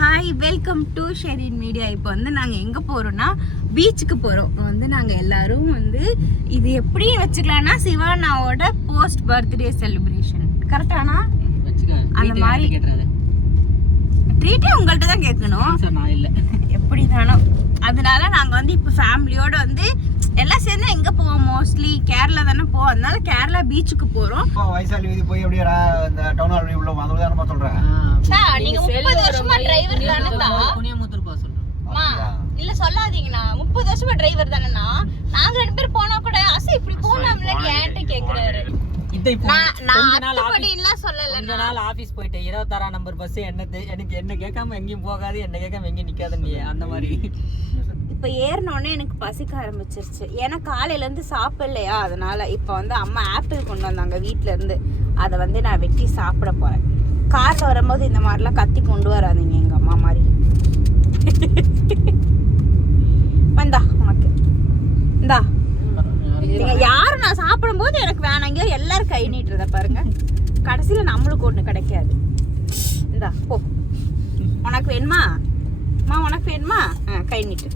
Hi, welcome to Sherin media. இப்போ வந்து நாங்கள் எங்கே போகிறோம்னா பீச்சுக்கு போகிறோம். வந்து நாங்கள் எல்லாரும் வந்து இது எப்படி வச்சுக்கலாம்னா சிவானாவோட போஸ்ட் பர்த்டே செலிப்ரேஷன். கரெக்டானா? அந்த மாதிரி ட்ரீட்டே உங்கள்கிட்ட தான் கேட்கணும், நான் இல்லை எப்படி தானோ. அதனால நாங்கள் வந்து இப்போ ஃபேமிலியோடு வந்து எல்லாம் சேர்ந்து எங்கே போவோம், மோஸ்ட்லி கேரளா தானே போவோம். அதனால கேரளா பீச்சுக்கு போகிறோம். வைசாலி வீதி போய் அப்படியே இந்த டவுன் ஹால் உள்ள வந்து தானே சொல்றேன். நீங்க 30 வருஷமா டிரைவர் தானேடா? குனியமுத்தூர் போ சொல்றேன். இல்ல சொல்லாதீங்கண்ணா, 30 வருஷமா டிரைவர் தானேண்ணா. நாங்க 2 பேர் போனா கூட அசை இப்படி போலாம்ல ஏன்ட்ட கேக்குறாரு. கொஞ்ச நாள் ஆபீஸ் போயிட்டு 26ஆம் நம்பர் பஸ் என்ன கேட்காம எங்கேயும் போகாது, என்ன கேட்காம எங்கேயும் நிக்காது நீ அந்த மாதிரி. இப்ப ஏறினோடனே எனக்கு பசிக்க ஆரம்பிச்சிருச்சு. ஏன்னா காலையில இருந்து சாப்பிடலையா, அதனால இப்ப வந்து அம்மா ஆப்பிள் கொண்டு வந்தாங்க வீட்டுல இருந்து. அதை வந்து நான் வெட்டி சாப்பிட போறேன். கார்ல வரும்போது இந்த மாதிரிலாம் கத்தி கொண்டு வராதீங்க எங்க அம்மா மாதிரி. வந்தா உனக்கு இந்தா. யாரும் நான் சாப்பிடும் போது எனக்கு வேணாங்க, எல்லாரும் கை நீட்டுறத பாருங்க. கடைசியில நம்மளுக்கு ஒண்ணு கிடைக்காது. இந்தா போ, உனக்கு வேணுமா உனக்கு வேணுமா? கை நீட்டு.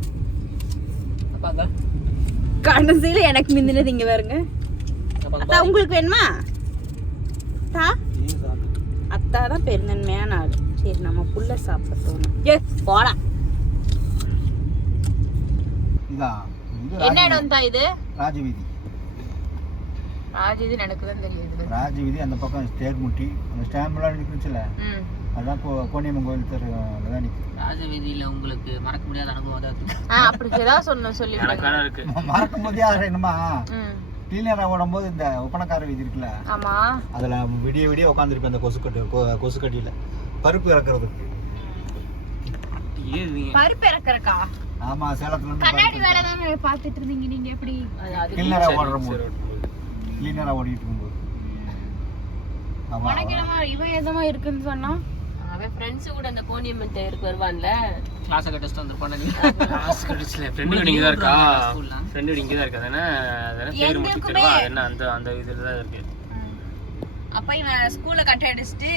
கடைசியில எனக்கு மிந்தினது இங்க பாருங்க. அத்தா உங்களுக்கு வேணுமா? அத்தா தான் பெருந்தன்மையான ஆளு. சரி நம்ம புள்ள சாப்பிட்டோம். போடா. என்ன இடம் தான் இது? ராஜவீதி. ராஜவீதி எனக்கு தான் தெரியுது. ராஜவீதி அந்த பக்கம் ஸ்டேர்முட்டி அந்த ஸ்டாம்ப்லாம் இருக்குச்சுல, அதான் கோணியம்மன் கோயில் தெருல நிக்கு. ராஜவீதியில உங்களுக்கு மறக்க முடியாத அனுபவம் ஏதாவது? அப்படி ஏதாவது சொல்லி இருக்கு. மறக்க முடியாது என்னமா, டீலரா ஓடும்போது இந்த ஒப்பனக்கார வீதி இருக்குல்ல, ஆமா, அதுல விடிய உட்காந்துருப்பேன் அந்த கொசு கட்டியில பருப்பு இறக்குறதுக்கு. பருப்பு இறக்குறக்கா? ஆமா, சேலத்துல இருந்து கண்ணாடி வேலை தானே பாத்துட்டு இருந்தீங்க நீங்க. எப்படி கிளீனரா ஓடுறோம், கிளீனரா ஓடிட்டு இருக்கும்போது. உனக்கு என்னமா இவன் எதமா இருக்குன்னு சொன்னா? அவன் ஃப்ரெண்ட்ஸ் கூட அந்த கோணியம்மன் தேருக்கு வருவான்ல, கிளாஸ் கட்டஸ்ட் வந்திருப்பானே. கிளாஸ் கட்டஸ்ட்ல ஃப்ரெண்ட் வீடு இங்க தான் இருக்கா? ஃப்ரெண்ட் வீடு இங்க தான் இருக்கா? அதனா தேர் முட்டி தெருவா என்ன அந்த இதுல தான் இருக்கு. அப்ப இவன் ஸ்கூல்ல கட் அடிச்சிட்டு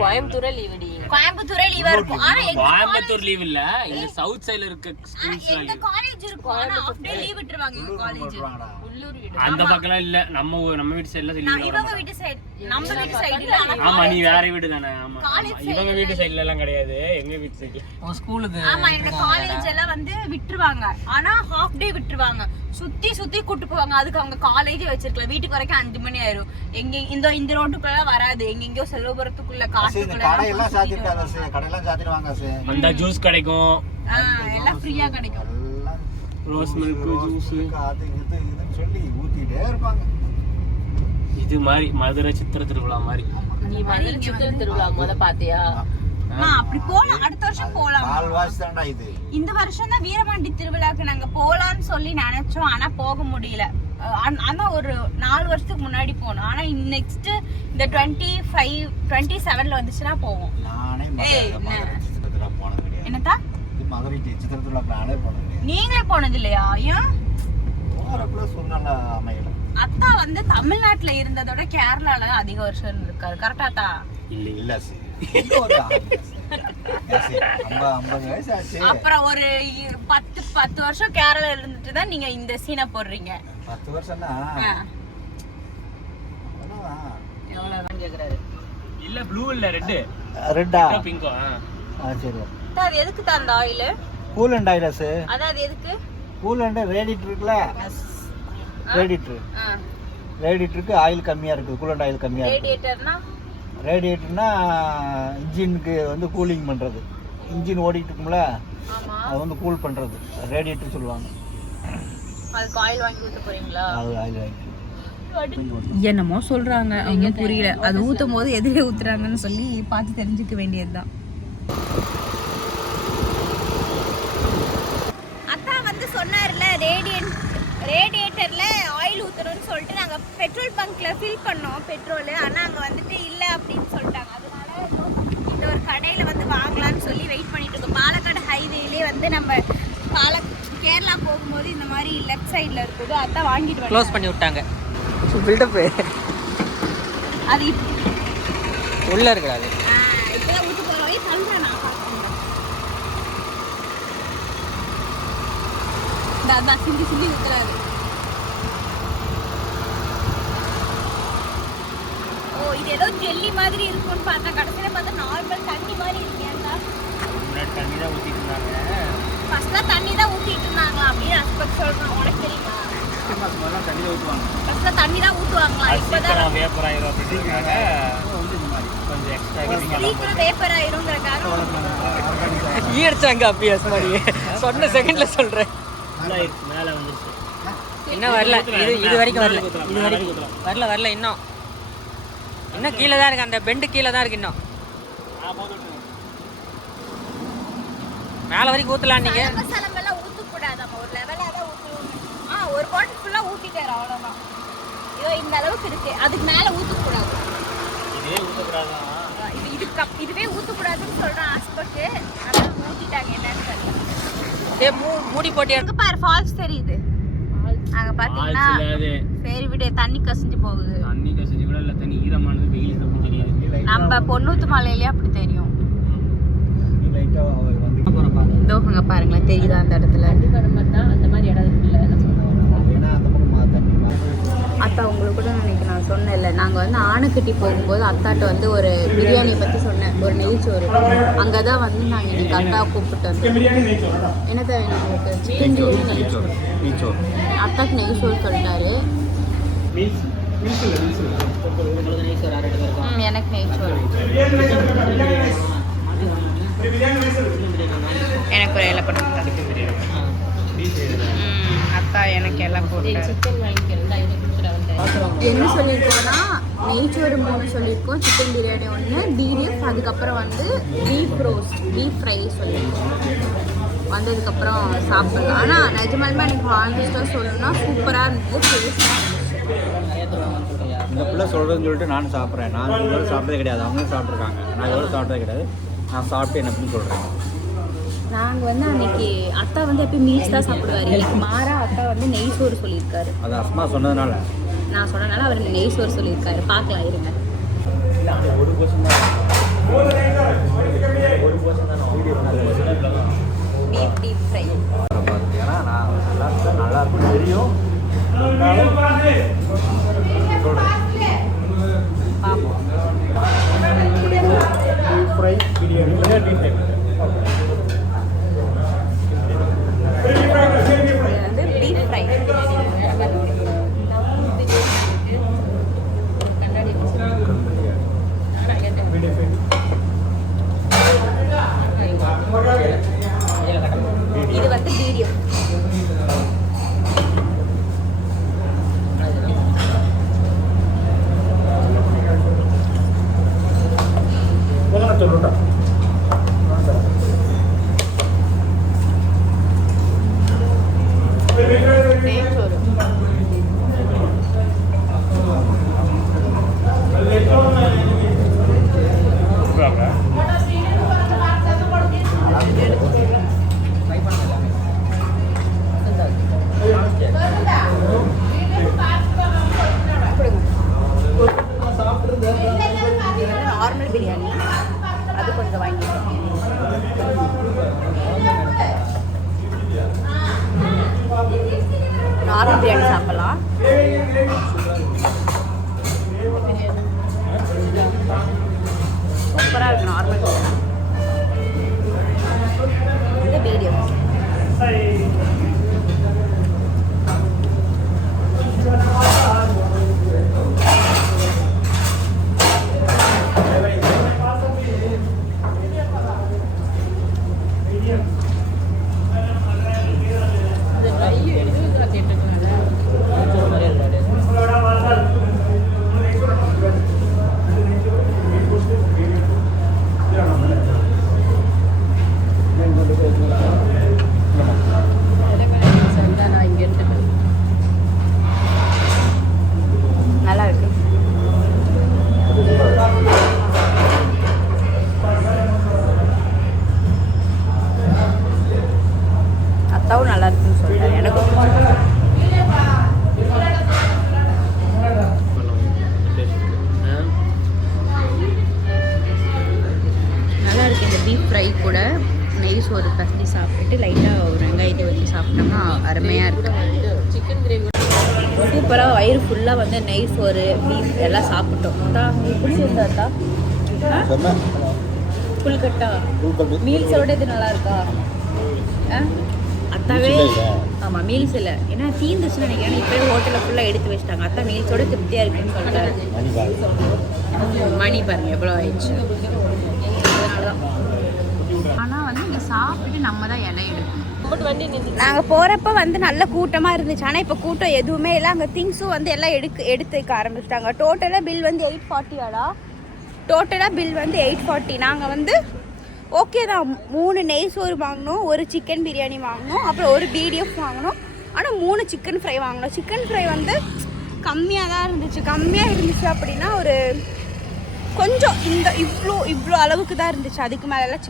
கோயம்புத்தூர்ல லீவ் கோயம்புத்தூரே லீவா இருக்கும். ஆனா கோயம்புத்தூர் லீவ் இல்ல, இந்த சவுத் சைடுல இருக்க ஸ்கூல்ஸ்ல எங்க காலேஜ் இருக்கும். ஆனா ஆஃப் டே லீவ் விட்டுருவாங்க எங்க காலேஜ். உள்ளூர் வீடு அந்த பக்கம்லாம் இல்ல, நம்ம வீட்டு சைடுல லீவ். இவங்க வீட்டு சைடு, நம்ம வீட்டு சைடு இல்ல. ஆமா, நீ வேற வீடு தானே? ஆமா, இவங்க வீட்டு சைடுல எல்லாம் கிடையாது, எங்க வீட்டு சைடுல. உங்க ஸ்கூலுக்கு? ஆமா, எங்க காலேஜ் எல்லாம் வந்து விட்டுருவாங்க. ஆனா ஹாஃப் டே விட்டுருவாங்க. சுத்தி கூட்டு போவாங்க. அதுக்கு அவங்க காலேஜே வச்சிருக்கலாம். வீட்டுக்கு வரைக்கும் 5 மணி ஆயிரும். எங்க இந்த ரோட்டுக்குள்ள வராது, எங்கெங்கயோ செல்வபுரத்துக்குள்ள காட்டுக்குள்ள கடையெல்லாம் சாத்திட்டாங்க சார். கடையெல்லாம் சாத்திடுவாங்க சார். அந்த ஜூஸ் கிடைக்கும், எல்லாம் ஃப்ரீயா கிடைக்கும். ரோஸ் மில்க் ஜூஸ் அது இதுன்னு சொல்லி ஊத்திட்டே இருப்பாங்க. இது மாதிரி மதுரை சித்திர திருவிழா மாதிரி. நீ மதுரை சித்திர திருவிழா முத பாத்தியா? அப்படி போலாம், அடுத்த வருஷம் போலாம். கால்வாசி தான்டா இது. இந்த வருஷம் தான் வீரபாண்டி திருவிழாக்கு நாங்க போலான்னு சொல்லி நினைச்சோம், ஆனா போக முடியல. ஆனா ஒரு 4 வருஷத்துக்கு முன்னாடி போனோம். ஆனா நெக்ஸ்ட் இந்த 27ல வந்துச்சுன்னா போவோம். நானே சித்திரத்துல போனது கிடையாது. என்னத்தா? மதுரை சித்திரத்துல நானே போனது கிடையாது. நீங்களே போனது இல்லையா? ஏன்? போறப்பல சூழ்நிலை அமையல. அத்தா வந்து தமிழ்நாட்டுல இருந்ததோட கேரளால அதிக வருஷம் இருந்திருக்காரு. கரெக்டாத்தா? இல்ல சார், அப்புறம் ஒரு 10 வருஷம் கேரளா இருந்துட்டு தான் நீங்க இந்த சீனை போடுறீங்க. 10 வருஷம்னா இல்ல ப்ளூ இல்ல ரெட்டா பிங்கோ. சரி, அது எதுக்கு தான் அந்த oil? Cool and oil sir. அதாவது எதுக்கு? கூல் அண்ட் ரேடியேட்டர் இருக்குல்ல, ரேடியேட்டருக்கு ஆயில் கம்மியா இருக்கு. கூல் அண்ட் ஆயில் கம்மியா இருக்கு. ரேடியேட்டர்னா இன்ஜினுக்கு வந்து கூலிங் பண்ணுறது. இன்ஜின் ஓடிட்டு இருக்கும்ல, அது வந்து கூல் பண்ணுறது ரேடியேட்டர் சொல்லுவாங்க. அதுக்கு ஆயில் வாங்கி ஊற்ற போறீங்களா? அது ஆயில் வாங்கி என்னமோ சொல்றாங்க, அவங்க புரியல. அது ஊற்றும் போது எதிரே ஊத்துறாங்கன்னு சொல்லி பார்த்து தெரிஞ்சுக்க வேண்டியதுதான். அத்தா வந்து சொன்னார்ல ரேடியேட்டர்ல ஆயில் ஊற்றணும்னு சொல்லிட்டு நாங்கள் பெட்ரோல் பங்க்ல ஃபில் பண்ணோம் பெட்ரோல். ஆனால் அங்கே வந்துட்டு இல்லை அப்படின்னு சொல்லிட்டாங்க. அதனால இந்த ஒரு கடையில் வந்து வாங்கலான்னு சொல்லி வெயிட் பண்ணிட்டு இருக்கோம். பாலக்காடு ஹைவேலே வந்து நம்ம கேரளா போகும்போது இந்த மாதிரி லெஃப்ட் சைடில் இருக்குது. அதான் வாங்கிட்டு க்ளோஸ் பண்ணி விட்டாங்க. பில்டப் அது உள்ள இருக்காது. இப்போதான் ஊற்ற போகிறோம். சொல்கிறேன் நான் அதான் சிந்தி சிந்தி ஊத்துறாரு. ஓ இது ஏதோ ஜெல்லி மாதிரி இருக்கும்னு பார்த்தா கடைசியில பார்த்தா நார்மல் தண்ணி மாதிரி இருக்கேன்டா. முன்னாடி தண்ணி தான் ஊற்றிட்டு இருந்தாங்க. ஃபர்ஸ்ட்ல தண்ணி தான் ஊத்திட்டு இருந்தாங்களா அப்படின்னு அஸ்பெக்ட் சொல்றான். உனக்கு தெரியுமா? முதல்ல தண்ணி தான் ஊற்றுவாங்க. ஃபர்ஸ்ட்ல தண்ணி தான் ஊத்துவாங்களா? இப்பதான் வேப்பர் ஆயிரும் அப்படின்றதுக்காக கொஞ்சம் எக்ஸ்ட்ரா சீக்கிரம் வேப்பர் ஆயிரும்ங்கறக்காக ஈரச்சாங்க அப்பியாஸ் மாதிரி சொன்ன செகண்ட்ல சொல்றேன். மேலே வந்துருச்சு. இன்னும் வரல, இது வரைக்கும் வரல, இது வரைக்கும் வரல இன்னும் கீழே தான் இருக்கு, அந்த பெண்டு கீழே தான் இருக்கு. இன்னும் மேலே வரைக்கும் ஊற்றலாம். நீங்கள் சலமெல்லாம் ஊற்றக்கூடாதாம்மா, ஒரு லெவலாக தான் ஊற்றணும். ஒரு பாட்டில் ஃபுல்லாக ஊற்றிட்டாரு, அவ்வளோதான். இதோ இந்த அளவுக்கு இருக்கு, அதுக்கு மேலே ஊற்றக்கூடாது. இதே ஊற்றக்கூடாதான். இதுவே ஊற்றக்கூடாதுன்னு சொல்கிறான் ஆஸ்பெக்ட். அதெல்லாம் ஊற்றிட்டாங்க என்னன்னு தெரியல. மூடி போட்டியா பாரு ஃபால்ஸ் தெரியுது அங்கே பார்த்தீங்கன்னா. சரி விடு, தண்ணி கசிஞ்சு போகுது. தண்ணி கசிஞ்சு கூட இல்லை, தண்ணி ஈரமானது வெயில் அப்படி தெரியாது. நம்ம பொன்னூத்து மலையிலேயே அப்படி தெரியும். லைட்டாக தோகங்க பாருங்களேன், தெரியுதா அந்த இடத்துல. அந்த மாதிரி இடம் இருக்குல்ல. ஏன்னா அந்த பக்கம் தண்ணி அத்தா உங்களுக்கு கூட நான் சொன்னேன்ல, நாங்கள் வந்து ஆனைக்கட்டி போகும்போது அத்தாட்ட வந்து ஒரு பிரியாணி பற்றி சொன்னேன், ஒரு நெய்ச்சோறு. அங்கே தான் வந்து நாங்கள் இன்னைக்கு அத்தா கூப்பிட்டு வந்தோம். என்ன தேவை உங்களுக்கு? சிக்கன் பிரியாணி, நெய்ச்சோறு. அத்தாக்கு நெய்ச்சோறு சொல்லிட்டாரு. எனக்கு நெய்ச்சோறு, எனக்கு ஒரு இலை போட்டு அத்தா எனக்கு எல்லாம் போட்டு. சிக்கன் வாங்கிக்கிறதா இதை கொடுத்துட்டு என்ன சொல்லியிருக்கோம்னா நெய்ச்சோறு 3 சொல்லியிருக்கோம், சிக்கன் பிரியாணி 1, டிடிஎஃப், அதுக்கப்புறம் வந்து பீஃப் ரோஸ்ட், பீஃப் ஃப்ரை சொல்லியிருக்கோம். வந்ததுக்கப்புறம் சாப்பிடலாம். ஆனால் நிஜமாலுமே எனக்கு ஹானஸ்ட்டாக சொல்லணும்னா சூப்பராக இருந்தது, டேஸ்ட்டாக இருந்துச்சு. இந்த பிள்ளை சொல்கிறதுன்னு சொல்லிட்டு நானும் சாப்பிட்றேன். நான் இதோட சாப்பிட்டதே கிடையாது, அவங்களும் சாப்பிட்ருக்காங்க. நான் இதோட சாப்பிட்டதே கிடையாது. நான் சாப்பிட்டு என்ன அப்படின்னு சொல்கிறேன். நாங்கள் வந்து அன்னைக்கு அத்தா வந்து எப்பயும் மீல்ஸ் தான் சாப்பிடுவார். இன்னைக்கு மாறா அத்தா வந்து நெய் சோறு சொல்லியிருக்காரு. அது அஸ்மா சொன்னதுனால, நான் சொன்னனால அவர் நெய் சோறு சொல்லியிருக்காரு. பார்க்கலாம் இருங்க. ஒரு போர்ஷன் தான், பீஃப் ஃப்ரை. ஏன்னா நான் நல்லா இருக்கும் தெரியும். பார்ப்போம். ஃப்ரை பிரியாணி வந்து பீஃப் ஃப்ரை. இது வந்து வீடியோ. சொல்லுடா. நெய்ச்சோறு நார்மல் பிரியாணி, அது கொஞ்சம் வாங்கிட்டேன். நார்மல் பிரியாணி சாப்பிடலாம். சூப்பராக இருக்கு நார்மல் பிரியாணி. இது மீடியம். நல்லா இருக்கு. அத்தாவும் நல்லா இருக்குன்னு சொல்றாரு. எனக்கு நல்லா இருக்கு. இந்த பீஃப் ஃப்ரை கூட நெய் சோறு பசடி சாப்பிட்டுட்டு லைட்டாக ஒரு வெங்காயத்தை வச்சு சாப்பிட்டோம்னா அருமையாக இருக்குது. சிக்கன் கிரேவி சூப்பராக வயிறு ஃபுல்லாக வந்து நெய் சோறு பீஃப் எல்லாம் சாப்பிட்டோம். தான் பிடிச்சிருந்தாத்தா புல்கட்டா மீல்ஸோட இது நல்லா இருக்கா? அத்தாவே ஆமாம் மீல்ஸ் இல்லை, ஏன்னா தீந்துச்சுன்னு நினைக்கிறேன். இப்போயே ஹோட்டலில் ஃபுல்லாக எடுத்து வச்சிட்டாங்க. அத்தா மீல்ஸோட திருப்தியாக இருக்குன்னு சொல்லிட்டாரு. மணி பாருங்க எவ்வளோ ஆயிடுச்சு. அதனால தான். ஆனால் வந்து இங்கே சாப்பிட்டுட்டு நம்ம தான் இலை எடுக்கணும். நாங்கள் போகிறப்ப வந்து நல்ல கூட்டமாக இருந்துச்சு. ஆனால் இப்போ கூட்டம் எதுவுமே இல்லை. அங்கே திங்ஸும் வந்து எல்லாம் எடுத்து வைக்க ஆரம்பிச்சிட்டாங்க. டோட்டலாக பில் வந்து 840 டோட்டலாக பில் வந்து 840. நாங்கள் வந்து ஓகே தான், 3 நெய் சோறு வாங்கினோம், ஒரு சிக்கன் பிரியாணி வாங்கினோம், அப்புறம் ஒரு பிடிஎஃப் வாங்கினோம். ஆனால் 3 சிக்கன் ஃப்ரை வாங்கினோம். சிக்கன் ஃப்ரை வந்து கம்மியாக தான் இருந்துச்சு. கம்மியாக இருந்துச்சு அப்படின்னா ஒரு கொஞ்சம் இவ்வளோ அளவுக்கு தான் இருந்துச்சு. அதுக்கு மேலெல்லாம்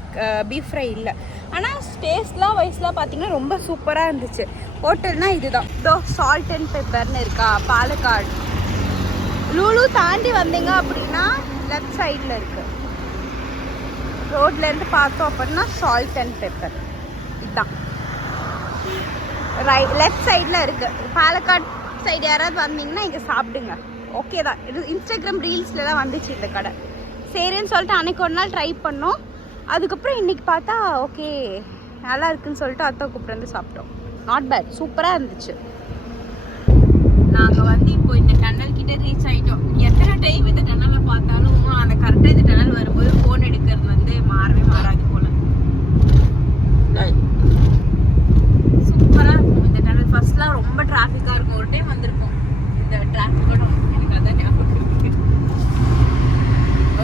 பீஃப் ஃப்ரை இல்லை. ஆனால் டேஸ்ட்லாம் வைஸ்லாம் பார்த்தீங்கன்னா ரொம்ப சூப்பராக இருந்துச்சு. ஹோட்டல்னால் இதுதான். இதோ சால்ட் அண்ட் பெப்பர்னு இருக்கா, பாலக்காடு. லூலு தாண்டி வந்தீங்க அப்படின்னா லெஃப்ட் சைடில் இருக்குது. ரோட்லேருந்து பார்த்தோம் அப்படின்னா சால்ட் அண்ட் பெப்பர் இதுதான். லெஃப்ட் சைடில் இருக்குது. பாலக்காடு சைடு யாராவது வந்தீங்கன்னா இங்கே சாப்பிடுங்க. ஓகே தான். இது இன்ஸ்டாகிராம் ரீல்ஸ்லாம் வந்துச்சு இந்த கடை. சரின்னு சொல்லிட்டு அன்றைக்கி ஒரு நாள் ட்ரை பண்ணோம். அதுக்கப்புறம் இன்றைக்கி பார்த்தா ஓகே நல்லா இருக்குன்னு சொல்லிட்டு அத்தை கூப்பிட்டு வந்து சாப்பிட்டோம். நாட் பேட், சூப்பராக இருந்துச்சு. நாங்கள் வந்து இப்போ இந்த டன்னல் கிட்டே ரீச் ஆகிட்டோம். எத்தனை டைம் இந்த டன்னலை பார்த்தாலும் அந்த கரெக்டாக இந்த டன்னல் வரும்போது ஃபோன் எடுக்கிறது வந்து மாறவே மாறாது போல். சூப்பராக இருக்கும் இந்த டன்னல். ஃபர்ஸ்ட்லாம் ரொம்ப டிராஃபிக்காக இருக்கும். ஒரு டைம் வந்திருக்கும் இந்த டிராஃபிக்கோட, எனக்கு அதான் ஞாபகம் இருக்கு.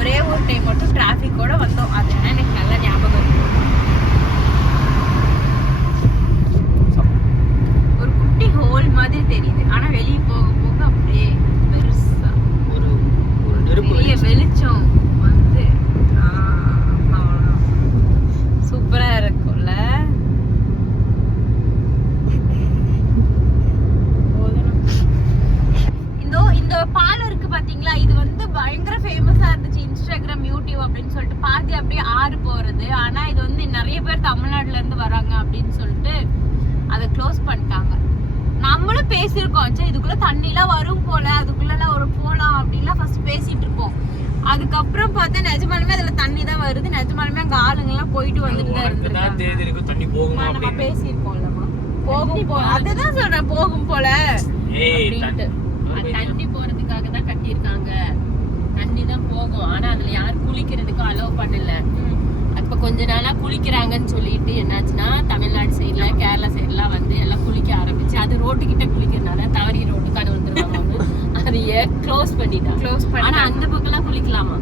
ஒரே ஒரு டைம் மட்டும் டிராஃபிக்கோட வந்தோம். அது என்ன எனக்கு நல்லா ஞாபகம் இருக்கு. ஒரு குட்டி ஹோல் மாதிரி தெரியுது. ஆனால் வெளியே போக போக அப்படியே பெருசா ஒரு நெருப்பு வெளிச்சம் வந்து சூப்பரா இருக்கும்ல. இந்த பாலம் இருக்கு பாத்தீங்களா, இது வந்து பயங்கர ஃபேமஸா இருந்துச்சு இன்ஸ்டாகிராம் யூடியூப் அப்படின்னு சொல்லிட்டு. பாதி அப்படியே ஆறு போறது. ஆனா இது வந்து நிறைய பேர் தமிழ்நாட்டுல இருந்து வராங்க அப்படின்னு சொல்லிட்டு அதை க்ளோஸ் பண்ணிட்டாங்க. நம்மளும் பேசியிருக்கோம், சரி இதுக்குள்ள தண்ணிலாம் வரும் போல, அதுக்குள்ளலாம் ஒரு போகலாம் அப்படின்லாம் ஃபர்ஸ்ட் பேசிட்டு இருப்போம். அதுக்கப்புறம் பார்த்தா நிஜமாலுமே அதுல தண்ணி தான் வருது. நிஜமாலுமே அங்க ஆளுங்கெல்லாம் போயிட்டு வந்துட்டு தான் இருந்திருக்காங்க. தண்ணி போகுமா நம்ம அப்படின்னு பேசியிருக்கோம்ல, போகும் போல. அதுதான் சொல்றேன், போகும் போல அப்படின்ட்டு. தண்ணி போறதுக்காக தான் கட்டியிருக்காங்க. தண்ணி தான் போகும். ஆனா அதுல யாரும் குளிக்கிறதுக்கும் அலோவ் பண்ணல. அப்ப கொஞ்ச நாளா குளிக்கிறாங்கன்னு சொல்லிட்டு என்னாச்சுன்னா தமிழ்நாடு சைட்ல கேரளா சைட்லாம் வந்து எல்லாம் குளிக்க ஆரம்பிச்சு. அது ரோட்டுக்கிட்ட குளிக்கிறதுனால தவறி ரோட்டுக்கான வந்துருவாங்க. அதையே க்ளோஸ் பண்ணிட்டாங்க. ஆனா அந்த பக்கம்லாம் குளிக்கலாமா,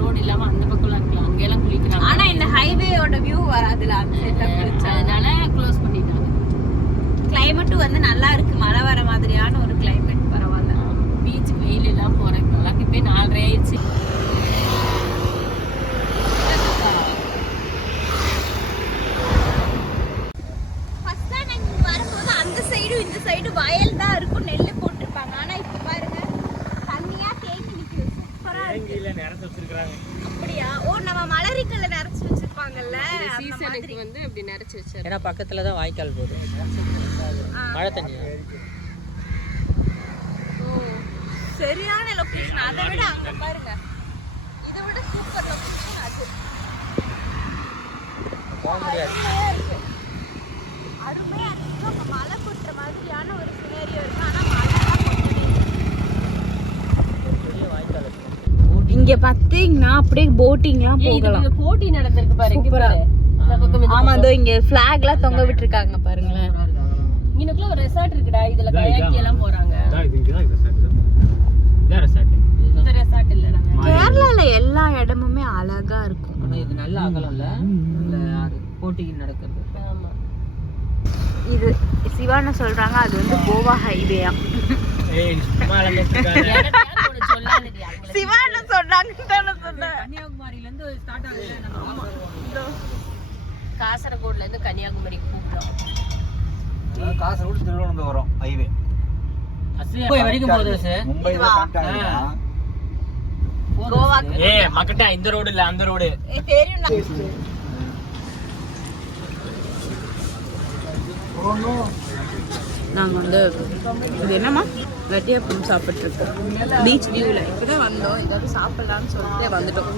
ரோடு இல்லாம அந்த பக்கம்லாம் இருக்கலாம், அங்கெல்லாம் குளிக்கிறாங்க. ஆனா இந்த ஹைவேயோட வியூ வராதுல, அதனால க்ளோஸ் பண்ணிட்டாங்க. கிளைமேட்டும் வந்து நல்லா இருக்கு, மழை வர மாதிரியான ஒரு கிளைமேட். பரவாயில்ல. பீச்சுக்கு வெயில் எல்லாம் போறதுக்கு நல்லா. இப்ப 4:30 ஆயிடுச்சு. இந்த சைடு வயல் தான் இருக்கும், நெல்லு போட்டிருப்பாங்க. ஆனா இப்ப பாருங்க தண்ணியா தேங்கி நிக்குது. சூப்பரா இருக்கு. அப்படியா? ஓ, நம்ம மலரிக்கல்ல நிறைச்சு வச்சிருப்பாங்கல்ல, சீசனுக்கு வந்து அப்படி நிறைச்சு வச்சாரு. ஏன்னா பக்கத்துல தான் வாய்க்கால் போகுது, மழை தண்ணி. ஓ, சரியான லொகேஷன். அதை விட அங்க பாருங்க, இதை விட சூப்பர் லொகேஷன் அது. போக முடியாது. அருமையா இருக்கு. அங்க மழை கொட்டுற மாதிரியான ஒரு சினேரியோ இருக்கு. ஆனா இங்க பாத்தீங்கன்னா அப்படியே போட்டிங்லாம் போகலாம். போட்டி நடந்திருக்கு பாருங்க. ஆமா, அதோ இங்க ஃபிளாக்லாம் தொங்க விட்டுருக்காங்க பாருங்களேன். இங்கனக்குள்ள ஒரு ரெசார்ட் இருக்குடா, இதுல கயாக்கி எல்லாம் போறாங்க. இதான் ரெசார்ட். இந்த ரெசார்ட் இல்லடா. கேரளால எல்லா இடமுமே அழகா இருக்கும். ஆனா இது நல்ல அகலம்ல, அது போட்டிக்கு நடக்கிறது. ஆமா. இது சிவான சொல்றாங்க, அது வந்து கோவா ஹைவேயா. ஏய் சும்மா அலமேஸ்கார சிவான சொல்றாங்கன்னு சொன்னேன். கன்னியாகுமரியில இருந்து ஸ்டார்ட் ஆகுது. நம்ம காசரகோட்ல இருந்து கன்னியாகுமரிக்கு கூப்பிடுறோம். காசர்கோடு திருவனந்தபுரம் வரும் ஹைவே. மும்பை வரைக்கும் போகுது சார். மும்பைல காண்டாங்க. கோவா. ஏய் மக்கட்டா இந்த ரோடு இல்ல அந்த ரோடு. தெரியும். நாங்கள் வந்து இது என்னம்மா வெட்டியப்பம் சாப்பிட்ருக்கோம் பீச் வியூவில். இப்போ தான் வந்தோம், ஏதாவது சாப்பிட்லான்னு சொல்லிட்டு வந்துட்டோம்.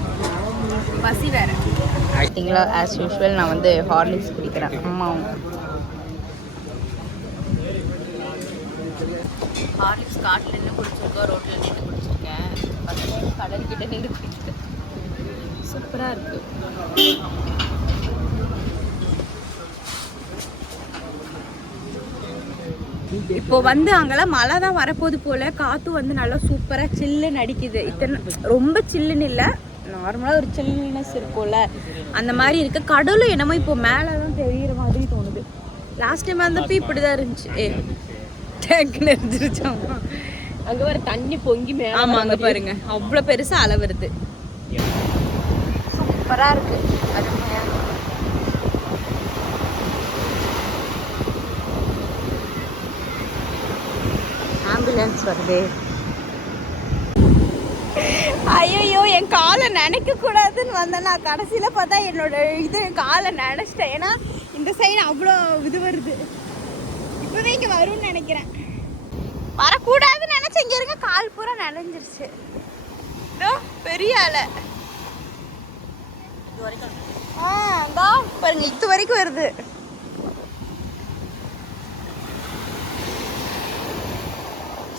பசி வேறு பார்த்தீங்களா. ஆஸ் யூஸ்வல் நான் வந்து ஹார்லிக்ஸ் குடிக்கிறேன். அம்மாவும் ஹார்லிக்ஸ் காட்டில் நின்று குடிச்சிருக்கோம், ரோட்டில் நின்று குடிச்சிருக்கேன், கடற்கிட்ட நின்று குடிச்சிருக்கேன். சூப்பராக இருக்குது. இப்போ வந்து அங்கெல்லாம் மழை தான் வரப்போது போல். காற்று வந்து நல்லா சூப்பராக சில்லுன்னு அடிக்குது. இத்தனை ரொம்ப சில்லுன்னு இல்லை, நார்மலாக ஒரு சில்லுனஸ் இருக்கும்ல அந்த மாதிரி இருக்குது. கடலும் என்னமோ இப்போ மேலே தான் தெரிகிற மாதிரி தோணுது. லாஸ்ட் டைம் வந்தப்போ இப்படி தான் இருந்துச்சு. டேங்க்ல இருந்துருச்சாமா. அங்கே வர தண்ணி பொங்கி மேலே. ஆமாம், அங்கே பாருங்க அவ்வளோ பெருசாக அலை வருது. சூப்பராக இருக்குது. அருமையாக ஆம்புலன்ஸ் வருது. ஐயோ, என் காலை நினைக்க கூடாதுன்னு வந்தேன். நான் கடைசியில் பார்த்தா என்னோட இது காலை நினைச்சிட்டேன். ஏன்னா இந்த சைடு அவ்வளோ இது வருது. இப்போதான் இங்கே வரும்னு நினைக்கிறேன். வரக்கூடாதுன்னு நினைச்சேன். இங்கே இருங்க, கால் பூரா நனைஞ்சிருச்சு. பெரிய அலை. பாருங்க, இது வரைக்கும் வருது.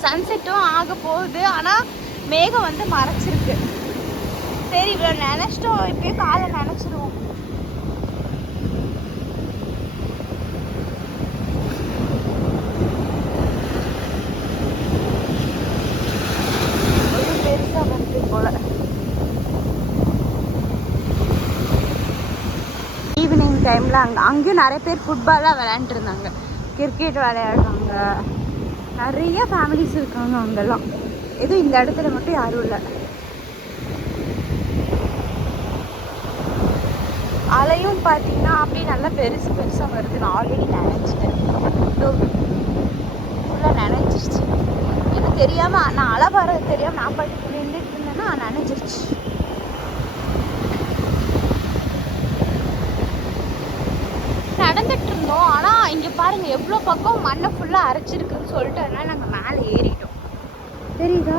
சன்செட்டும் ஆக போகுது, ஆனால் மேகம் வந்து மறைச்சிருக்கு. சரி, இவ்வளோ நினைச்சிட்டோம், இப்பயே காலை நினைச்சிருவோம். பெருசாக வருது போல. ஈவினிங் டைமில் அங்கேயும் நிறைய பேர் ஃபுட்பால்லாம் விளையாண்டுருந்தாங்க, கிரிக்கெட் விளையாடுறாங்க. நிறைய ஃபேமிலிஸ் இருக்காங்க அங்கெல்லாம். எதுவும் இந்த இடத்துல மட்டும் யாரும் இல்லை. அலையும் பார்த்தீங்கன்னா அப்படியே நல்லா பெருசு பெருசாக வருது. நான் ஆல்ரெடி நினைச்சிட்டேன், ஃபுல்லாக நினைச்சிருச்சு. எனக்கு தெரியாமல், நான் அலை வர்றது தெரியாமல் நான் பாட்டு நின்றுட்டு இருந்தேன்னா நினைச்சிருச்சு. நடந்துட்டு இருந்தோம், ஆனால் இங்கே பாருங்க எவ்வளோ பக்கம் மண்ணை ஃபுல்லாக அரைச்சிருக்குன்னு சொல்லிட்டு அதனால நாங்கள் மேலே ஏறிட்டோம். தெரியுதா?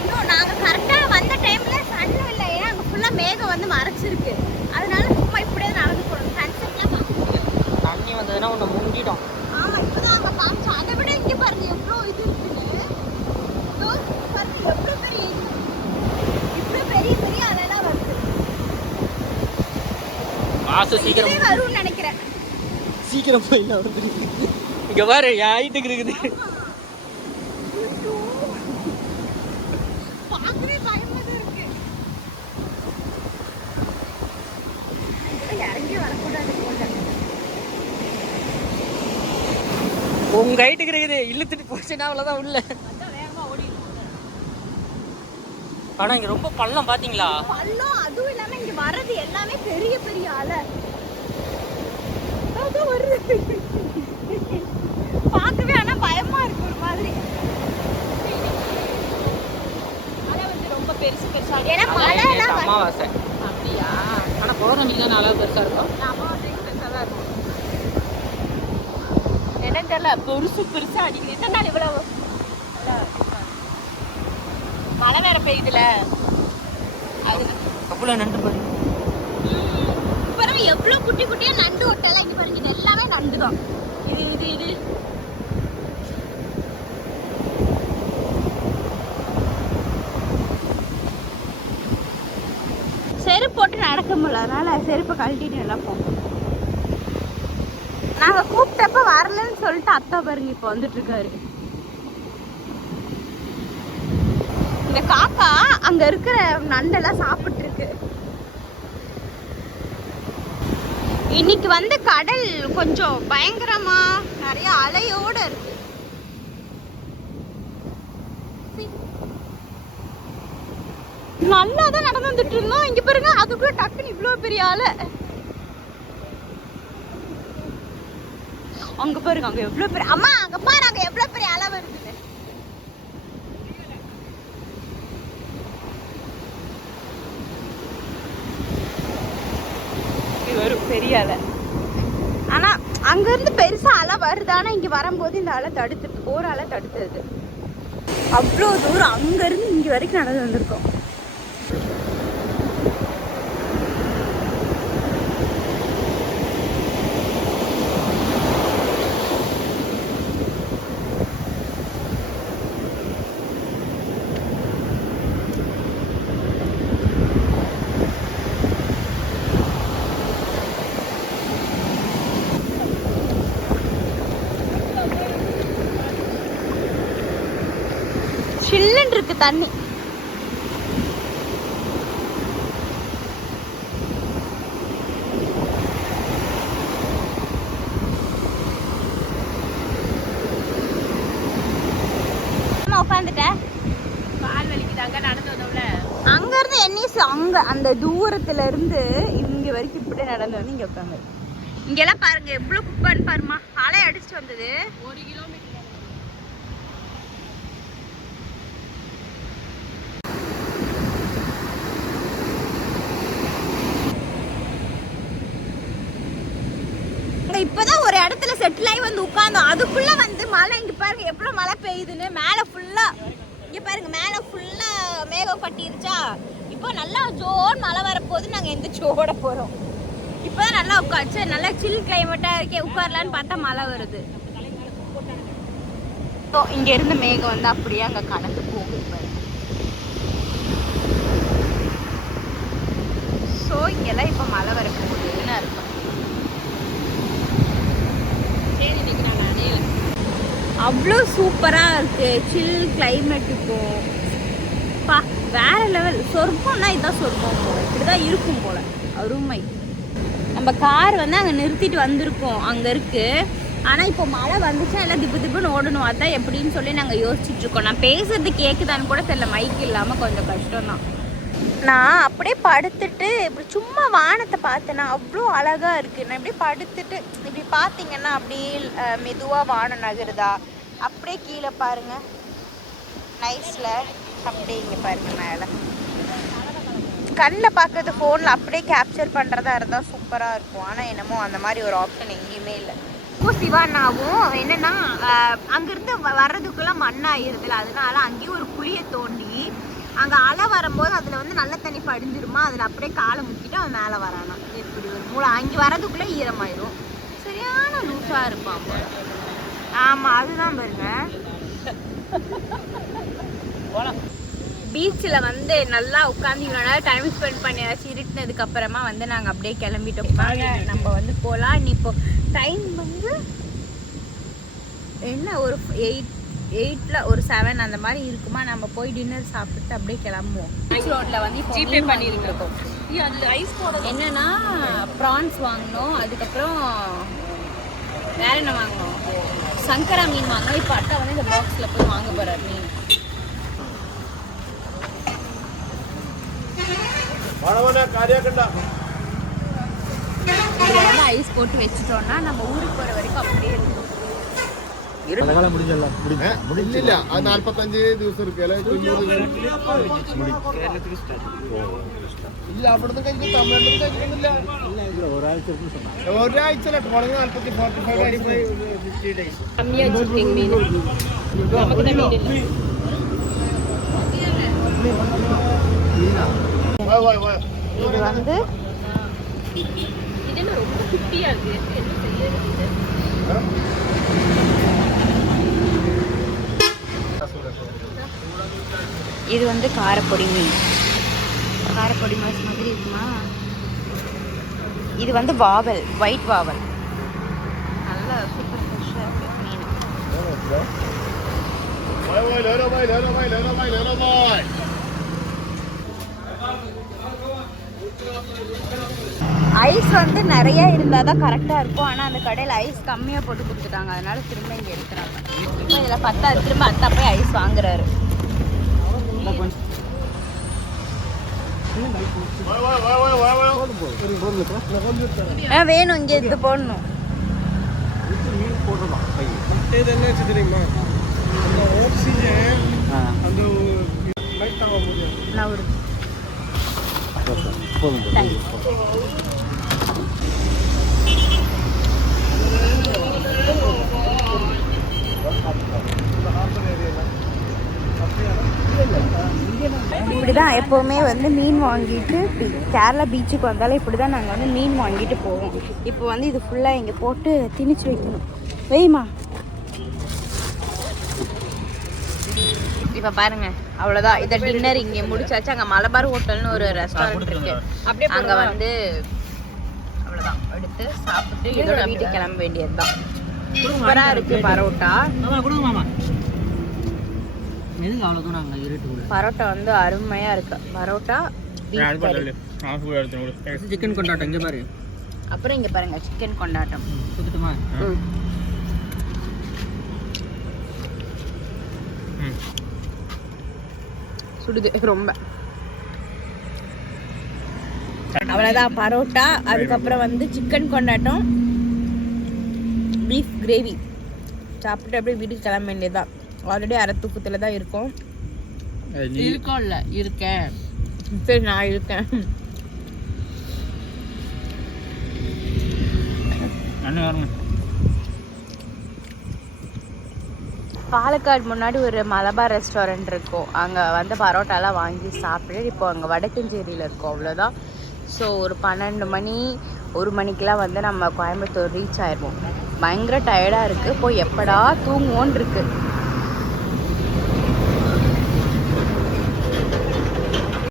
இன்னும் நாங்கள் கரெக்டாக வந்த டைமில் சன்னும் இல்லை, ஏன்னா அங்கே ஃபுல்லாக மேகம் வந்து மறைச்சிருக்கு. அதனால சும்மா இப்படியே நடந்து போகணும். சன்செட்லாம் பார்க்க முடியும். தண்ணி வந்ததுன்னா ஒன்று முங்கிடும். ஆமாம், இப்போ தான் அங்கே காமிச்சோம். அதை விட இங்கே பாருங்க எவ்வளோ இது இருக்குன்னு. பாருங்க எவ்வளோ பெரிய இது, இவ்வளோ பெரிய பெரிய அலைலாம் வருது. வாசு சீக்கிரம் வரும்னு நினைக்கிறேன். சீக்கிரம் போயில வருது. இங்க பாரு ஆயிட்டுக்கு இருக்குது. பார்க்கவே பயமா இருக்கு. இறங்கி வரக்கூடாது போல. உங்க ஹைட்டுக்கு இருக்குது, இழுத்துட்டு போச்சுன்னா அவ்வளோதான் உள்ள. ஆனா இங்க ரொம்ப பள்ளம் பாத்தீங்களா? பள்ளம், அதுவும் இல்லாம இங்க வர்றது எல்லாமே பெரிய பெரிய அலை. அதான் வருது. பார்க்கவே ஆனா பயமா இருக்கு ஒரு மாதிரி. அலை வந்து ரொம்ப பெருசு பெருசா, ஏன்னா மழைலாம் அமாவாசை அப்படியா? ஆனா பௌர்ணமிக்கு தான் நல்லா பெருசா இருக்கும். அமாவாசைக்கு பெருசா தான் இருக்கும். என்னன்னு தெரியல, பெருசு பெருசா அடிக்குது. எத்தனை நாள் இவ்வளவு மழை வேற பெய்யுதுல, அது அவ்வளோ நண்டு பாரு. பாருங்க எவ்வளவு குட்டி குட்டியா நண்டு ஒட்டலாம். இங்க பாருங்க, இது எல்லாமே நண்டு தான். இது இது இது செருப்பு போட்டு நடக்க முடியல, அதனால செருப்பை கழட்டிட்டு நடப்போம். நாங்க கூப்பிட்டப்ப வரலன்னு சொல்லிட்டு அத்தா பாருங்க இப்ப வந்துட்டு இருக்காரு. இந்த காக்கா அங்க இருக்கிற நண்டெல்லாம் சாப்பிட்டு இருக்கு. இன்னைக்கு வந்து கடல் கொஞ்சம் பயங்கரமா நிறைய அலையோட இருக்கு. நல்லா தான் நடந்து வந்துட்டு இருந்தோம். இங்க பாருங்க, அதுக்குள்ள டக்குன்னு இவ்வளவு பெரிய அலை. அங்க பாருங்க, அங்க எவ்வளவு பெரிய, அம்மா அங்க பாரு, அங்க எவ்வளவு பெரிய அலை வருது. பெரிய அலை. ஆனா அங்க இருந்து பெருசா அலை வருது. ஆனா இங்க வரும்போது இந்த அலை தடுத்துட்டு ஒரு அலை தடுத்தது. அவ்வளோ தூரம் அங்க இருந்து இங்க வரைக்கும் நடந்து வந்திருக்கோம். சில்லுன்னு இருக்கு தண்ணி. உட்காந்துட்டேன். கால் வலிக்குதாங்க நடந்து வந்தோம்ல. அங்க இருந்து என்எஸ் அங்க அந்த தூரத்துல இருந்து இங்க வரைக்கும் இப்படியே நடந்து வந்து இங்க உட்காந்து. இங்கெல்லாம் பாருங்க எவ்வளவு குப்பைன்னு பாருமா. அலை அடிச்சுட்டு வந்தது. 1 கிலோமீட்டர். இப்பதான் ஒரு இடத்துல செட்டில் ஆகி வந்து உட்கார்ந்தோம். அதுக்குள்ள வந்து மழை. இங்க பாருங்க எவ்வளவு மழை பெய்யுதுன்னு. மேல ஃபுல்லா இங்க பாருங்க மேல ஃபுல்லா மேகம் கட்டிருச்சா. இப்போ நல்லா ஜோர் மழை வரப்போகுது. நாங்க எந்திரிச்சு ஓட போறோம். இப்பதான் நல்லா உட்காச்சு. நல்லா சில் கிளைமேட்டா இருக்கே. உட்காரலான்னு பார்த்தா மழை வருது. இங்க இருந்து மேகம் வந்து அப்படியே அங்க கலந்து போகுது பாருங்க. ஸோ இங்கெல்லாம் இப்போ மழை வரப்போகுதுன்னு இருக்கும். அவ்வளோ சூப்பராக இருக்கு. சில் கிளைமேட் இருக்கும். பா வேற லெவல். சொர்க்கம்னா இதுதான் சொர்க்கம் போல. இப்படிதான் இருக்கும் போல. அருமை. நம்ம கார் வந்து அங்கே நிறுத்திட்டு வந்திருக்கோம். அங்கே இருக்கு. ஆனால் இப்போ மழை வந்துச்சா எல்லாம் திப்பு திப்புன்னு ஓடணும். அதான் எப்படின்னு சொல்லி நாங்கள் யோசிச்சுட்டு இருக்கோம். நான் பேசுறது கேட்குதான்னு கூட தெரியல. மைக் இல்லாமல் கொஞ்சம் கஷ்டம்தான். நான் அப்படியே படுத்துட்டு இப்படி சும்மா வானத்தை பார்த்தேன்னா அவ்வளோ அழகாக இருக்குது. நான் இப்படி படுத்துட்டு இப்படி பார்த்தீங்கன்னா அப்படியே மெதுவாக வானம் நகருதா. அப்படியே கீழே பாருங்கள் நைஸில் அப்படியே இங்கே பாருங்கள் மேலே. கண்ணில் பார்க்குறது ஃபோனில் அப்படியே கேப்சர் பண்ணுறதா இருந்தால் சூப்பராக இருக்கும். ஆனால் என்னமோ அந்த மாதிரி ஒரு ஆப்ஷன் எங்கேயுமே இல்லை. இப்போ சிவானாவும் என்னென்னா அங்கேருந்து வர்றதுக்குள்ளே மண்ணாயிருதுல. அதனால அங்கேயும் ஒரு குழியை தோண்டி அங்கே அலை வரும்போது அதில் வந்து நல்ல தண்ணி படிஞ்சிருமா. அதில் அப்படியே காலை முக்கிட்டு அவன் மேலே வரானா. இப்படி ஒரு மூளை அங்கே வரதுக்குள்ளே ஈரமாயிரும். சரியான லூஸாக இருப்பான். ஆமாம் அதுதான் பாருங்க. பீச்சில் வந்து நல்லா உட்காந்து இவ்வளோ நேரம் டைம் ஸ்பெண்ட் பண்ணியாச்சு. இருட்டினதுக்கு அப்புறமா வந்து நாங்கள் அப்படியே கிளம்பிட்டோம். நம்ம வந்து போகலாம். நீ இப்போ டைம் வந்து என்ன ஒரு 8 ஒரு 7 அந்த மாதிரி இருக்குமா. நம்ம போய் டின்னர் சாப்பிட்டு அப்படியே கிளம்புவோம். பீச் ரோட்ல வந்து ஜிபே பண்ணிருக்கோம். அதில் ஐஸ் போட என்னன்னா ப்ரான்ஸ் வாங்கினோம். அதுக்கப்புறம் வேற என்ன வாங்கினோம்? சங்கரா மீன் வாங்கினோம். இப்போ அட்டா வந்து இந்த பாக்ஸில் போய் வாங்க போகிறார் மீன். வந்து ஐஸ் போட்டு வச்சுட்டோம்னா நம்ம ஊருக்கு போகிற வரைக்கும் அப்படியே இருக்கும். முடிஞ்சிല്ല അത് 45 ദിവസം എടുക്കല്ലേ. ഇല്ല അവിടുന്ന് കഴിഞ്ഞ് തമിഴ്നാട്ടിൽ കഴിക്കുന്നില്ല. ഒരാഴ്ച തുടങ്ങി 45 கம்மியா வச்சிருக்கீங்க மீன். நமக்கு தான் மீன் இல்லை. இது வந்து இது என்ன ரொம்ப குட்டியா இருக்கு. என்ன செய்யறது? இது வந்து காரப்பொடி மீன். காரப்பொடி மாஸ் மாதிரி இருக்குமா. இது வந்து வாவல், ஒயிட் வாவல். நல்ல சூப்பர் ஃப்ரெஷ்ஷாக இருக்கு மீன். ஐஸ் வந்து நிறைய இருந்தால் தான் கரெக்டாக இருக்கும். ஆனால் அந்த கடையில் ஐஸ் கம்மியாக போட்டு கொடுத்துட்டாங்க. அதனால திரும்ப இங்கே எடுத்துறாங்க. இப்போ இதில் பார்த்தா திரும்ப அத்தா போய் ஐஸ் வாங்குறாரு. வேணும் இங்கே இது போடணும். இப்படிதான் எப்போவுமே வந்து மீன் வாங்கிட்டு கேரளா பீச்சுக்கு வந்தாலும் இப்படி தான் நாங்கள் வந்து மீன் வாங்கிட்டு போவோம். இப்போ வந்து இது ஃபுல்லாக இங்கே போட்டு திணிச்சு வைக்கணும். வெய்மா இப்போ பாருங்க, அவ்வளோதான். இதை டின்னர் இங்கே முடிச்சாச்சு. அங்கே மலபார் ஹோட்டல்னு ஒரு ரெஸ்டாரண்ட் இருக்கு, அப்படியே அங்கே வந்து அவ்வளோதான் எடுத்து சாப்பிட்டு இதோட வீட்டுக்கு கிளம்ப வேண்டியது தான். சூப்பராக இருக்கு பரோட்டா. கொடுங்க மாமா. எதுக்கு அவ்வளோ தூரம் அங்கே இருட்டு? பரோட்டா வந்து அருமையாக இருக்கு. பரோட்டா சிக்கன் கொண்டாட்டம் இங்கே பாரு. அப்புறம் இங்கே பாருங்க சிக்கன் கொண்டாட்டம். கொடுத்துட்டுமா? சுடுது ரொம்ப. அவ்வளோதான் பரோட்டா. அதுக்கப்புறம் வந்து சிக்கன் கொண்டாட்டம், பீஃப் கிரேவி சாப்பிட்டு அப்படியே வீட்டுக்கு கிளம்ப வேண்டியதுதான். ஆல்ரெடி அரை தூக்கத்தில் தான் இருக்கோம். இருக்கோம்ல, இருக்கேன். சரி நான் இருக்கேன். பாலக்காடு முன்னாடி ஒரு மலபார் ரெஸ்டாரண்ட் இருக்கும், அங்கே வந்து பரோட்டாலாம் வாங்கி சாப்பிட்டு இப்போ அங்கே வடக்கஞ்சேரியில் இருக்கோம். அவ்வளோதான். ஸோ ஒரு 12 மணி 1 மணிக்கெலாம் வந்து நம்ம கோயம்புத்தூர் ரீச் ஆயிடுவோம். பயங்கர டயர்டாக இருக்குது. போய் எப்படா தூங்குவோன்னு இருக்குது.